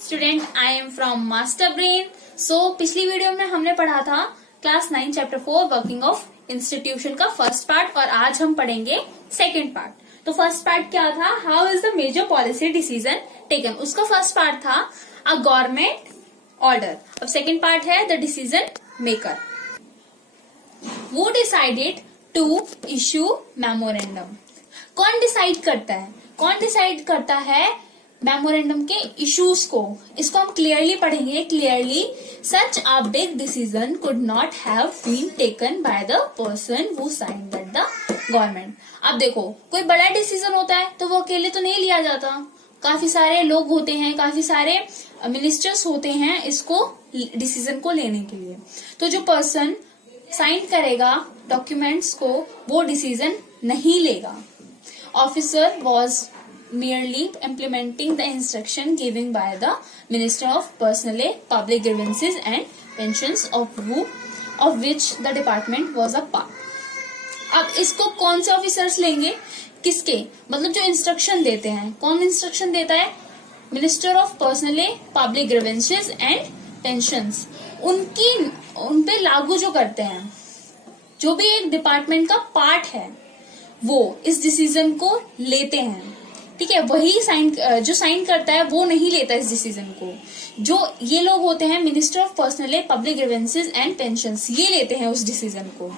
Student I am from master brain. So पिछली video में हमने पढ़ा था class 9 chapter 4 working of institution का फर्स्ट पार्ट और आज हम पढ़ेंगे सेकंड पार्ट। तो फर्स्ट पार्ट क्या था, how is the major policy decision taken. उसका फर्स्ट पार्ट था अ गवर्नमेंट ऑर्डर। अब सेकंड पार्ट है द डिसीजन मेकर। वो डिसाइडेड टू इश्यू मेमोरेंडम। कौन डिसाइड करता है, कौन डिसाइड करता है मेमोरेंडम के इश्यूज को। इसको हम क्लियरली पढ़ेंगे। Clearly such a big decision could not have been taken by the person who signed that the government. अब देखो, कोई बड़ा डिसीजन होता है तो वो अकेले तो नहीं लिया जाता, काफी सारे लोग होते हैं, काफी सारे मिनिस्टर्स होते हैं इसको डिसीजन को लेने के लिए। तो जो पर्सन साइन करेगा डॉक्यूमेंट्स को वो डिसीजन नहीं लेगा। Officer was merely implementing the instruction given by the Minister of Personnel, Public Grievances and Pensions of which the department was a part. अब इसको कौन से ऑफिसर्स लेंगे, किसके, मतलब जो इंस्ट्रक्शन देते हैं। कौन इंस्ट्रक्शन देता है? Minister of personnel public grievances and pensions. उन पे लागू जो करते हैं, जो भी एक डिपार्टमेंट का पार्ट है वो इस डिसीजन को लेते हैं। ठीक है, वही जो साइन करता है वो नहीं लेता इस डिसीजन को। जो ये लोग होते हैं minister of personnel public grievances and pensions, ये लेते हैं उस डिसीजन को।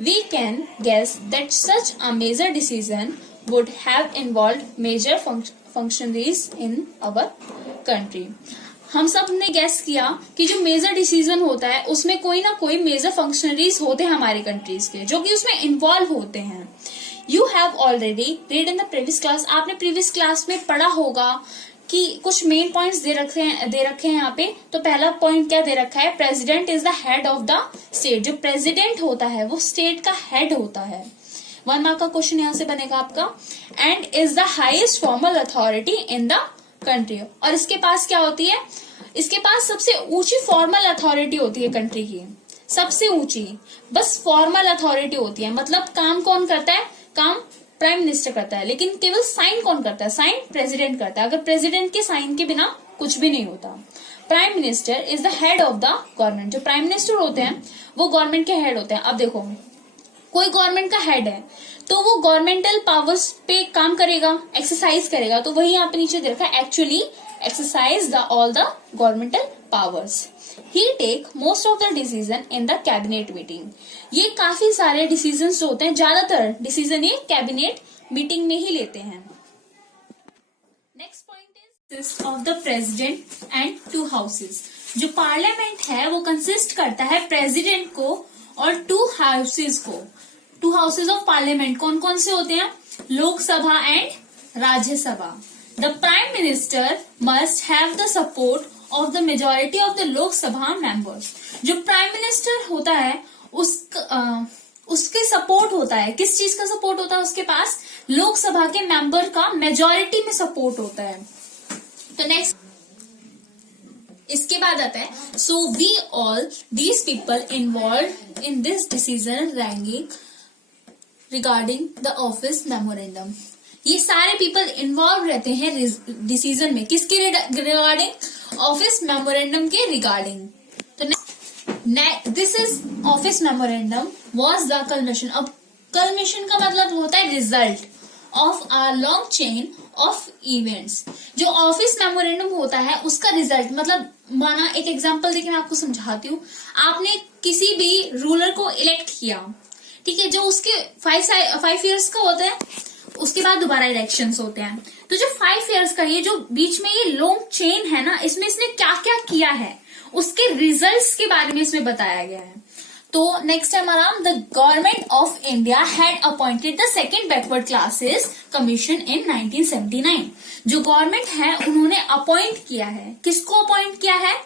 We can guess that such a major decision would have involve major functionaries in our country. हम सब ने गेस किया कि जो मेजर डिसीजन होता है उसमें कोई ना कोई मेजर फंक्शनरीज होते हैं हमारी कंट्रीज के, जो कि उसमें इन्वॉल्व होते हैं। You have already read in the previous class, आपने प्रीवियस क्लास में पढ़ा होगा कि कुछ मेन पॉइंट्स दे रखे हैं यहाँ पे। तो पहला पॉइंट क्या दे रखा है, president is the head of the state. जो प्रेसिडेंट होता है वो स्टेट का हेड होता है। 1 मार्क का क्वेश्चन यहाँ से बनेगा आपका। And is the highest formal authority in the country. और इसके पास क्या होती है, इसके पास सबसे ऊंची फॉर्मल अथॉरिटी होती है कंट्री की, सबसे ऊंची बस फॉर्मल अथॉरिटी होती है। मतलब काम कौन करता है, काम प्राइम मिनिस्टर करता है, लेकिन केवल साइन कौन करता है, साइन प्रेसिडेंट करता है। अगर प्रेसिडेंट के साइन के बिना कुछ भी नहीं होता। Prime minister is the head of the government. जो प्राइम मिनिस्टर होते हैं वो गवर्नमेंट के हेड होते हैं। अब देखो, कोई गवर्नमेंट का हेड है तो वो गवर्नमेंटल पावर्स पे काम करेगा, एक्सरसाइज करेगा। तो वही यहाँ पे नीचे दे रखा है, actually exercise all the governmental powers. He take most of the decision in the cabinet meeting. ये काफी सारे डिसीजन जो होते हैं, ज्यादातर डिसीजन ये कैबिनेट मीटिंग में ही लेते हैं। Next point is of the president and 2 houses. जो पार्लियामेंट है वो कंसिस्ट करता है प्रेसिडेंट को और 2 हाउसेज को। 2 हाउसेज ऑफ पार्लियामेंट कौन कौन से होते हैं, Lok Sabha and Rajya Sabha. The prime minister must have the support of the majority of the Lok Sabha members. जो प्राइम मिनिस्टर होता है उसके सपोर्ट होता है, किस चीज का सपोर्ट होता है उसके पास, लोकसभा के मेंबर का मेजोरिटी में सपोर्ट होता है। तो नेक्स्ट इसके बाद आता है, so we all these people involve in this decision ranking regarding the office memorandum. ये सारे पीपल इन्वॉल्व रहते हैं डिसीजन में, किसके रिगार्डिंग, ऑफिस मेमोरेंडम के रिगार्डिंग। तो this is office memorandum was the culmination. अब कल्मिनेशन का मतलब होता है result of a long chain of events. जो ऑफिस मेमोरेंडम होता है उसका रिजल्ट, मतलब माना एक एग्जांपल देके मैं आपको समझाती हूँ। आपने किसी भी रूलर को इलेक्ट किया, ठीक है, जो उसके 5 इयर्स का होता है, उसके बाद दोबारा इलेक्शंस होते हैं। तो जो 5 इयर्स का ये जो बीच में ये लॉन्ग चेन है ना, इसमें इसने क्या क्या किया है उसके रिजल्ट्स के बारे में इसमें बताया गया है। तो नेक्स्ट है हमारा, the government of India had appointed the second backward classes commission इन 1979। जो गवर्नमेंट है उन्होंने अपॉइंट किया है, किसको अपॉइंट किया है,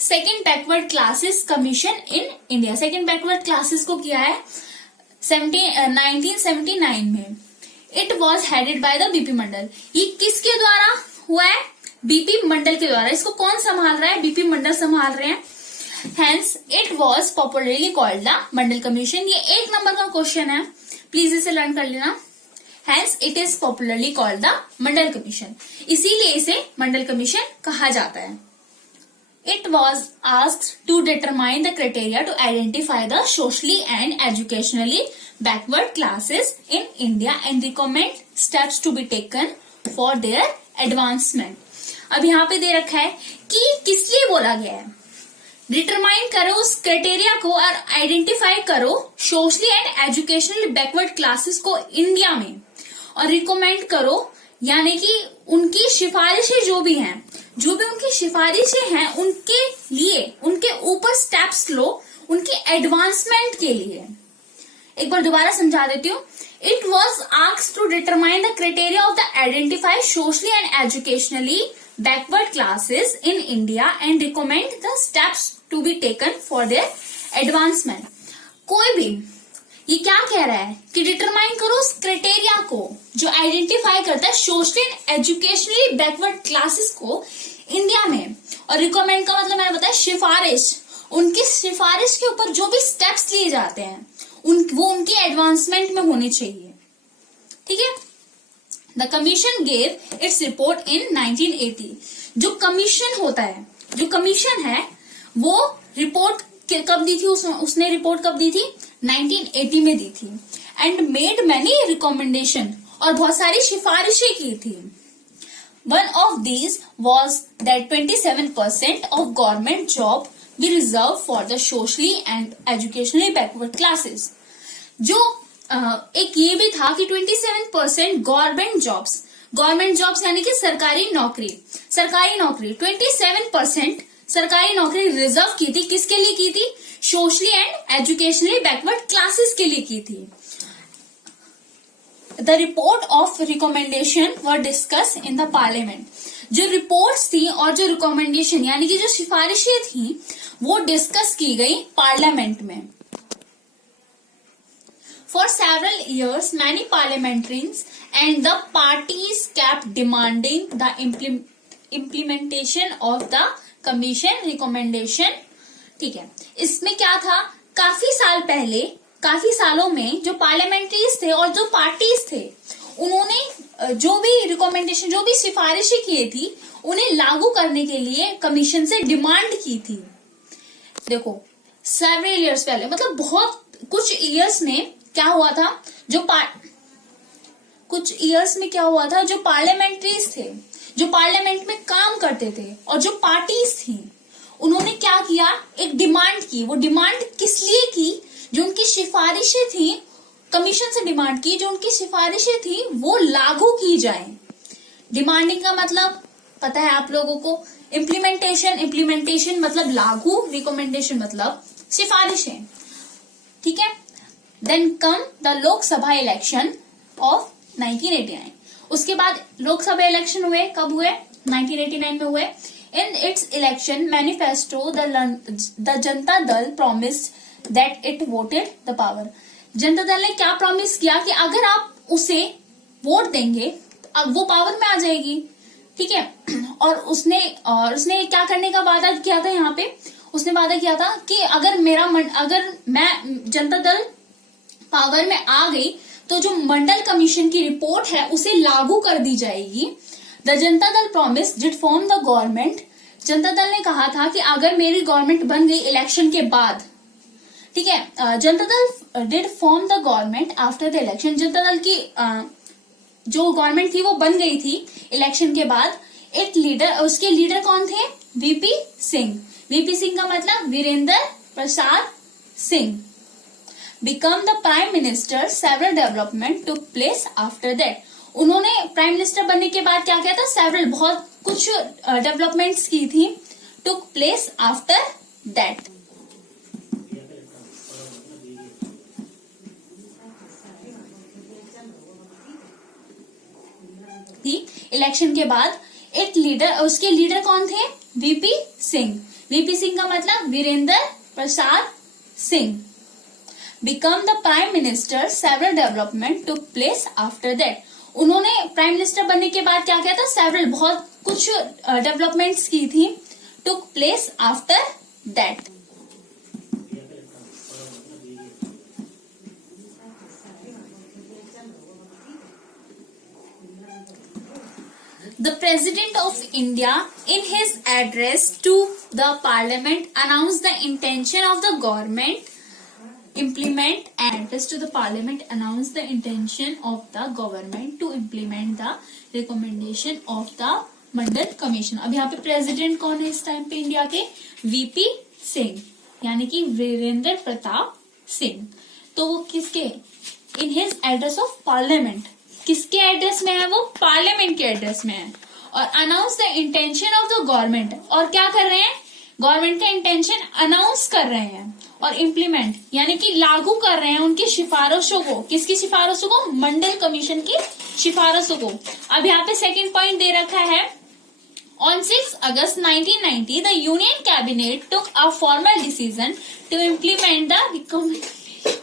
second backward classes commission in India. Second backward classes को किया है 1979 में। It was headed by the BP Mandal. ये किसके द्वारा हुआ है, बीपी मंडल के द्वारा। इसको कौन संभाल रहा है, बीपी मंडल संभाल रहे हैं। Hence it was popularly called the Mandal commission. ये 1 नंबर का क्वेश्चन है, प्लीज इसे लर्न कर लेना। Hence it is popularly called the Mandal commission. इसीलिए इसे मंडल कमीशन कहा जाता है। It was asked to determine the criteria to identify the socially and educationally backward classes in India and recommend steps to be taken for their advancement। अब यहाँ पे दे रखा है कि किस लिए बोला गया है, डिटरमाइन करो उस क्राइटेरिया को और आइडेंटिफाई करो socially and educationally backward classes को इंडिया में, और रिकमेंड करो यानी कि उनकी सिफारिशें जो भी उनकी सिफारिशें हैं उनके लिए, उनके ऊपर स्टेप्स लो उनके एडवांसमेंट के लिए। एक बार दोबारा समझा देती हूँ। It was asked to determine the criteria of the identify socially and educationally backward classes in India and recommend the steps to be taken for their advancement. कोई भी ये क्या कह रहा है कि डिटरमाइन करो उस क्राइटेरिया को जो आइडेंटिफाई करता है socially and educationally backward classes को इंडिया में, और रिकमेंड का मतलब मैंने बताया सिफारिश, उनकी सिफारिश के ऊपर जो भी स्टेप्स लिए जाते हैं वो उनके एडवांसमेंट में होने चाहिए। ठीक है। The commission gave its report इन 1980। जो कमीशन होता है, जो कमीशन है वो रिपोर्ट कब दी थी, उसने रिपोर्ट कब दी थी, 1980 में दी थी। एंड मेड मैनी रिकमेंडेशन, और बहुत सारी सिफारिशें की थी। One of these was that 27% of government job be reserve for the socially and educationally backward classes. जो एक ये भी था कि 27% गवर्नमेंट जॉब्स यानी कि सरकारी नौकरी 27% सरकारी नौकरी रिजर्व की थी। किसके लिए की थी, socially and educationally backward classes के लिए की थी। The report of recommendation were discuss in the parliament. जो रिपोर्ट्स थी और जो रिकमेंडेशन यानी कि जो सिफारिशें थी वो डिस्कस की गई पार्लियामेंट में। For several years, many parliamentarians and the parties kept demanding the implementation of the commission recommendation। ठीक है। इसमें क्या था, काफी सालों में जो पार्लियामेंट्रीज थे और जो पार्टीज थे उन्होंने जो भी रिकमेंडेशन, जो भी सिफारिशें की थी उन्हें लागू करने के लिए कमीशन से डिमांड की थी। देखो सेवरल इयर्स पहले, मतलब बहुत कुछ इयर्स में क्या हुआ था, कुछ इयर्स में क्या हुआ था, जो पार्लियामेंट्रीज थे, जो पार्लियामेंट में काम करते थे और जो पार्टीज थी उन्होंने क्या किया, एक डिमांड की। वो डिमांड किस लिए की, जो उनकी सिफारिशें थी, कमीशन से डिमांड की जो उनकी सिफारिशें थी वो लागू की जाए। डिमांडिंग का मतलब पता है आप लोगों को, इम्प्लीमेंटेशन मतलब लागू, रिकमेंडेशन मतलब सिफारिशें। ठीक है। Then come the Lok Sabha election of 1989। उसके बाद लोकसभा इलेक्शन हुए, कब हुए, 1989 में हुए। In its election manifesto the Janata Dal promised that it voted the power. Janata Dal ने क्या प्रॉमिस किया कि अगर आप उसे वोट देंगे तो वो पावर में आ जाएगी। ठीक है। और उसने क्या करने का वादा किया था, यहाँ पे उसने वादा किया था कि अगर मैं जनता दल पावर में आ गई तो जो मंडल कमीशन की रिपोर्ट है उसे लागू कर दी जाएगी। The Janata Dal promise did form the government. Janata Dal ने कहा था कि अगर मेरी गवर्नमेंट बन गई इलेक्शन के बाद, ठीक है, Janata Dal did form the government after the election. Janata Dal की जो गवर्नमेंट थी वो बन गई थी इलेक्शन के बाद। एक लीडर, उसके लीडर कौन थे, वीपी सिंह। वीपी सिंह का मतलब Virendra Prasad Singh. Become the prime minister, several development took place after that. उन्होंने प्राइम मिनिस्टर बनने के बाद क्या किया था, सेवरल बहुत कुछ डेवलपमेंट्स की थी। टुक प्लेस आफ्टर दैट। इलेक्शन के बाद एक लीडर, उसके लीडर कौन थे, वीपी सिंह। वीपी सिंह का मतलब Virendra Prasad Singh. Become the prime minister, several development took place after that. उन्होंने प्राइम मिनिस्टर बनने के बाद क्या किया था, सेवरल बहुत कुछ डेवलपमेंट्स की थी। टुक place after that. The President of India, in his address to the Parliament, announced the intention of the government implement and address to the Parliament announced the intention of the government to implement the recommendation of the Mandal commission. अब यहाँ पे president कौन है इस time पे India के? VP Singh, यानी कि वीरेंद्र प्रताप सिंह। तो वो किसके? In his address of parliament, किसके एड्रेस में है? वो पार्लियामेंट के एड्रेस में है। और announce the intention of the government, और क्या कर रहे हैं? गवर्नमेंट का इंटेंशन अनाउंस कर रहे हैं और इम्प्लीमेंट यानी कि लागू कर रहे हैं उनकी सिफारिशों को। किसकी सिफारिशों को? मंडल कमीशन की सिफारिशों को। अब यहाँ पे सेकंड पॉइंट दे रखा है, On 6 August 1990, the Union Cabinet took a formal decision to implement the recommendation.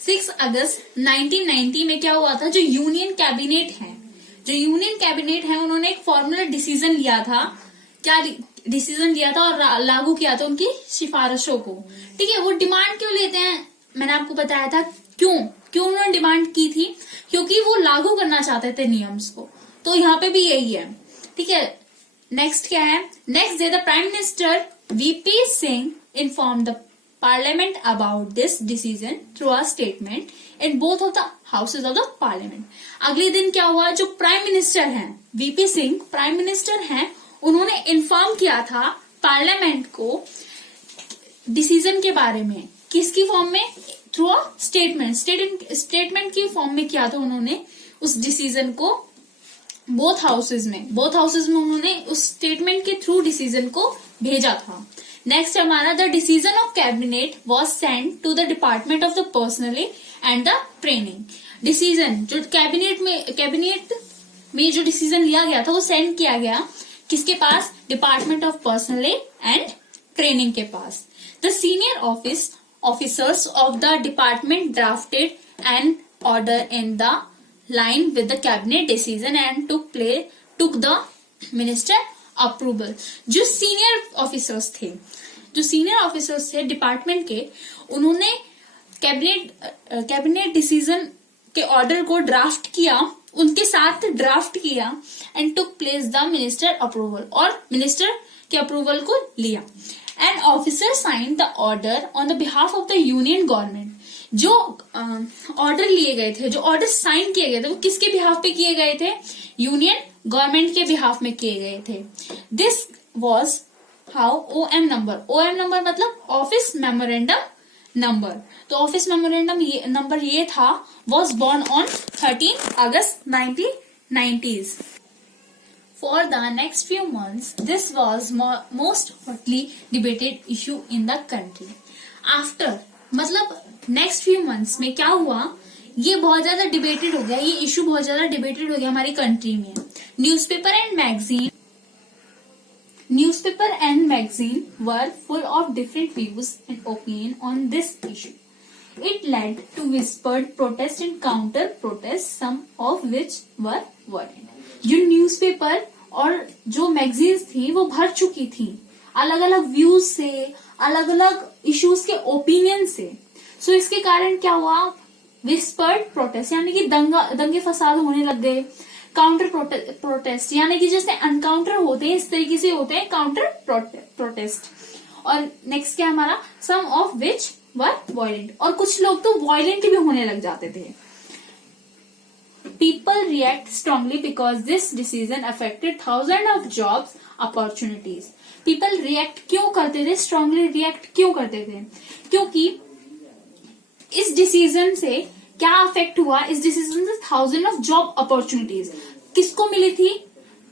6 अगस्त 1990 में क्या हुआ था? जो यूनियन कैबिनेट है उन्होंने एक फॉर्मल डिसीजन लिया था। क्या डिसीजन लिया था? और लागू किया था उनकी सिफारिशों को। ठीक है, वो डिमांड क्यों लेते हैं? मैंने आपको बताया था क्यों उन्होंने डिमांड की थी, क्योंकि वो लागू करना चाहते थे नियम्स को। तो यहाँ पे भी यही है। ठीक है, नेक्स्ट क्या है? Next day the prime minister VP Singh inform the parliament about this decision through a statement in both of the houses of the parliament. अगले दिन क्या हुआ? जो प्राइम मिनिस्टर हैं वीपी सिंह, प्राइम मिनिस्टर हैं, उन्होंने इन्फॉर्म किया था पार्लियामेंट को डिसीजन के बारे में। किसकी फॉर्म में? थ्रू अ स्टेटमेंट की फॉर्म में किया था उन्होंने उस डिसीजन को। बोथ हाउसेज में उन्होंने उस स्टेटमेंट के थ्रू डिसीजन को भेजा था। नेक्स्ट हमारा the decision of cabinet was sent to the department of the personnel and the training. Decision जो कैबिनेट में जो डिसीजन लिया गया था वो सेंड किया गया किसके पास? Department of personally and training के पास। The senior officers of the department drafted an order in the line with the cabinet decision and took the minister approval। जो सीनियर ऑफिसर्स थे डिपार्टमेंट के, उन्होंने कैबिनेट डिसीजन के order को draft किया, उनके साथ ड्राफ्ट किया and took place the minister approval, और मिनिस्टर के अप्रूवल को लिया। An officer sign the order on the behalf of the union government. जो ऑर्डर लिए गए थे, जो ऑर्डर साइन किए गए थे, वो किसके बिहाफ पे किए गए थे? यूनियन गवर्नमेंट के बिहाफ में किए गए थे। This was how OM number मतलब ऑफिस मेमोरेंडम नंबर। तो ऑफिस मेमोरेंडम नंबर ये था, was born on 13 August 1990s। For the next few months, this was most hotly debated issue in the country. After मतलब next few months में क्या हुआ? ये बहुत ज्यादा डिबेटेड हो गया, ये इशू बहुत ज्यादा डिबेटेड हो गया हमारी कंट्री में। Newspaper and magazine were full of different views and opinion on this issue. It led to widespread protest and counter protest, some of which were violent. जो न्यूज़पेपर और जो मैगजीन्स थी वो भर चुकी थी अलग अलग व्यूज से, अलग अलग इश्यूज के ओपिनियन से। सो इसके कारण क्या हुआ? विस्पर्ड प्रोटेस्ट यानी कि दंगे फसाद होने लग गए। काउंटर प्रोटेस्ट यानी कि जैसे अनकाउंटर होते हैं इस तरीके से होते हैं काउंटर प्रोटेस्ट। और नेक्स्ट क्या हमारा? सम ऑफ विच वर वायलेंट, और कुछ लोग तो वायलेंट भी होने लग जाते थे। People react strongly because this decision affected thousands of jobs opportunities. People react क्यों करते थे? strongly react क्यों करते थे? क्योंकि इस डिसीजन से क्या अफेक्ट हुआ? इस डिसीजन से थाउजेंड ऑफ जॉब अपॉर्चुनिटीज किसको मिली थी?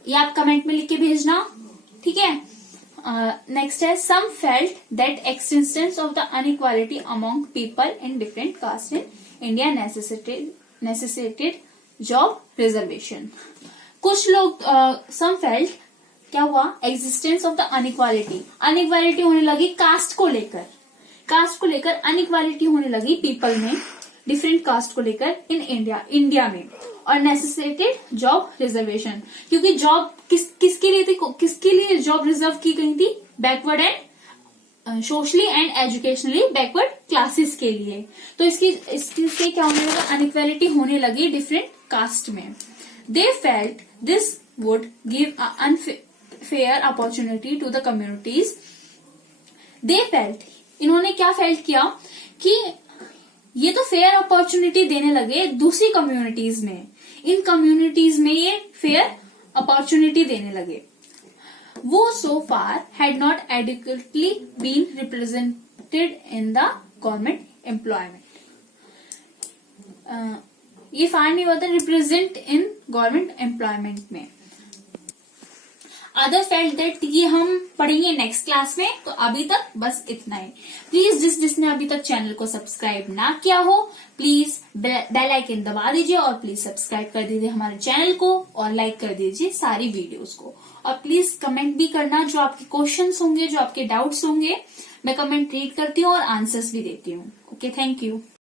ये आप कमेंट में लिख के भेजना, ठीक है। नेक्स्ट है some felt that extents of the inequality among people in different caste in India necessitated job reservation. कुछ लोग सम फेल्ट क्या हुआ? एग्जिस्टेंस ऑफ द अनइक्वालिटी होने लगी कास्ट को लेकर अनइक्वालिटी होने लगी पीपल में, डिफरेंट कास्ट को लेकर इन इंडिया में। और नेसेसिटेड जॉब रिजर्वेशन, क्योंकि जॉब किसके लिए थी? किसके लिए जॉब रिजर्व की गई थी? Backward and socially and educationally backward classes के लिए। तो इससे क्या होने लगा? अनइक्वालिटी होने लगी डिफरेंट कास्ट में। They felt this would give unfair opportunity to the communities. They felt, इन्होंने क्या फेल्ट किया कि ये तो फेयर अपॉर्चुनिटी देने लगे दूसरी कम्युनिटीज में, इन कम्युनिटीज में ये फेयर अपॉर्चुनिटी देने लगे। वो so far had not adequately been represented in the government employment. ये फार नहीं होता रिप्रेजेंट इन गवर्नमेंट एम्प्लॉयमेंट में। अदर फेल्ट दैट ये हम पढ़ेंगे नेक्स्ट क्लास में। तो अभी तक बस इतना ही। प्लीज जिसने अभी तक चैनल को सब्सक्राइब ना किया हो प्लीज बेल आइकन दबा दीजिए और प्लीज सब्सक्राइब कर दीजिए हमारे चैनल को और लाइक कर दीजिए सारी वीडियोस को। और प्लीज कमेंट भी करना, जो आपके क्वेश्चंस होंगे, जो आपके डाउट्स होंगे, मैं कमेंट रीड करती हूँ और आंसर्स भी देती हूँ। Okay, thank you.